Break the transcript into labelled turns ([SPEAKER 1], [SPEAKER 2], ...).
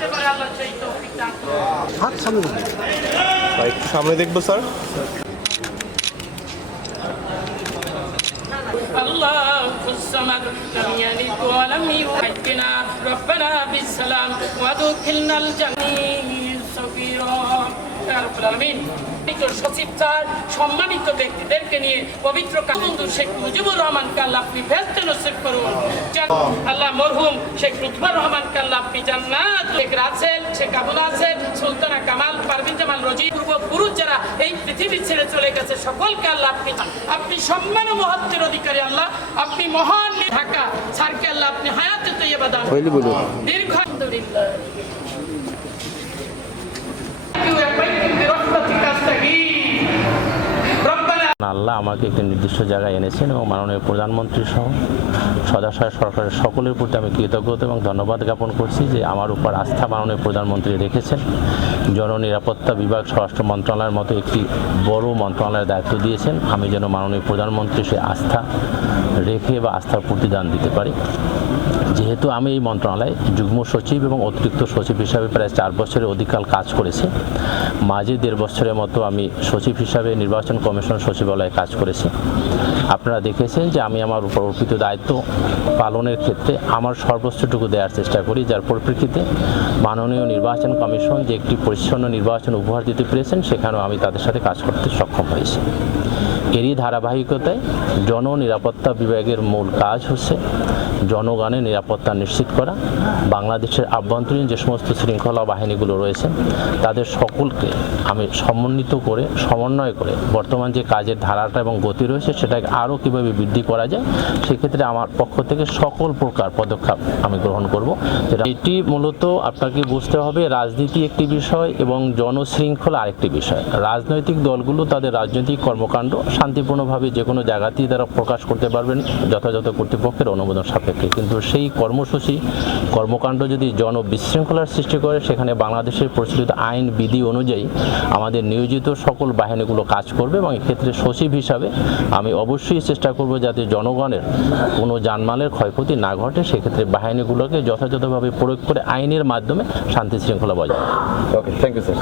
[SPEAKER 1] আসতে পারে আল্লাহ সেই তৌফিক দান করুন।
[SPEAKER 2] হাত সামনে দিন।
[SPEAKER 3] আর একটু সামনে দেখবো স্যার
[SPEAKER 1] الله الصمد لم يلد ولم يولد ربنا بالسلام وادخلنا الجنة صغيرا يا رب العالمين সম্মানিত সচিব স্যার সম্মানিত ব্যক্তিদেরকে নিয়ে পবিত্র বন্ধু শেখ মুজিবুর রহমানকে আল্লাহ আপনি ব্যস্ত নসিব করুন জান- আল্লাহ মরহুম শেখ লুৎফর রহমানকে আল্লাহ আপনি জান্নাত। শেখ রাসেল শেখ আবুল হাসেন সুলতানা কামাল পারভিন জামাল রজি পূর্বপুরুষ যারা এই পৃথিবী ছেড়ে চলে গেছে সকলকে আল্লাহ আপনি আপনি সম্মান ও মহত্বের অধিকারী আল্লাহ। আপনি মহান ঢাকা স্যারকে আল্লাহ আপনি হায়াতে তৈরি দীর্ঘ আলহামদুলিল্লাহ।
[SPEAKER 4] আল্লাহ আমাকে একটি নির্দিষ্ট জায়গায় এনেছেন এবং মাননীয় প্রধানমন্ত্রী সহ সদাশয় সরকারের সকলের প্রতি আমি কৃতজ্ঞতা এবং ধন্যবাদ জ্ঞাপন করছি যে আমার উপর আস্থা মাননীয় প্রধানমন্ত্রী রেখেছেন। জননিরাপত্তা বিভাগ স্বরাষ্ট্র মন্ত্রণালয়ের মতো একটি বড় মন্ত্রণালয়ের দায়িত্ব দিয়েছেন। আমি যেন মাননীয় প্রধানমন্ত্রী সে আস্থা রেখে বা আস্থার প্রতিদান দিতে পারি। যেহেতু আমি এই মন্ত্রণালয়ে যুগ্ম সচিব এবং অতিরিক্ত সচিব হিসাবে প্রায় চার বছরের অধিককাল কাজ করেছি। মাঝে দেড় বছরের মতো আমি সচিব হিসাবে নির্বাচন কমিশন সচিবালয়ে কাজ করেছি। আপনারা দেখেছেন যে আমি আমার উপর অর্পিত দায়িত্ব পালনের ক্ষেত্রে আমার সর্বোচ্চটুকু দেওয়ার চেষ্টা করি, যার পরিপ্রেক্ষিতে মাননীয় নির্বাচন কমিশন যে একটি পরিচ্ছন্ন নির্বাচন উপহার দিতে পেরেছেন, সেখানেও আমি তাদের সাথে কাজ করতে সক্ষম হয়েছি। এরই ধারাবাহিকতায় জননিরাপত্তা বিভাগের মূল কাজ হচ্ছে জনগণের নিরাপত্তা নিশ্চিত করা। বাংলাদেশের আভ্যন্তরীণ যে সমস্ত শৃঙ্খলা বাহিনীগুলো রয়েছে, তাদের সকলকে আমি সমন্বিত করে, সমন্বয় করে বর্তমান যে কাজের ধারাটা এবং গতি রয়েছে সেটাকে আরও কীভাবে বৃদ্ধি করা যায়, সেক্ষেত্রে আমার পক্ষ থেকে সকল প্রকার পদক্ষেপ আমি গ্রহণ করব। এটি মূলত আপনাকে বুঝতে হবে, রাজনীতি একটি বিষয় এবং জনশৃঙ্খলা আরেকটি বিষয়। রাজনৈতিক দলগুলো তাদের রাজনৈতিক কর্মকাণ্ড শান্তিপূর্ণভাবে যে কোনো জায়গাতেই তারা প্রকাশ করতে পারবেন যথাযথ কর্তৃপক্ষের অনুমোদন সাপেক্ষে। কিন্তু সেই কর্মসূচি কর্মকাণ্ড যদি জন বিশৃঙ্খলার সৃষ্টি করে সেখানে বাংলাদেশের প্রচলিত আইন বিধি অনুযায়ী আমাদের নিয়োজিত সকল বাহিনীগুলো কাজ করবে এবং এক্ষেত্রে সচিব হিসাবে আমি অবশ্যই চেষ্টা করব যাতে জনগণের কোনো যানমালের ক্ষয়ক্ষতি না ঘটে। সেক্ষেত্রে বাহিনীগুলোকে যথাযথভাবে প্রয়োগ করে আইনের মাধ্যমে শান্তি শৃঙ্খলা বজায়
[SPEAKER 3] ওকে থ্যাংক ইউ স্যার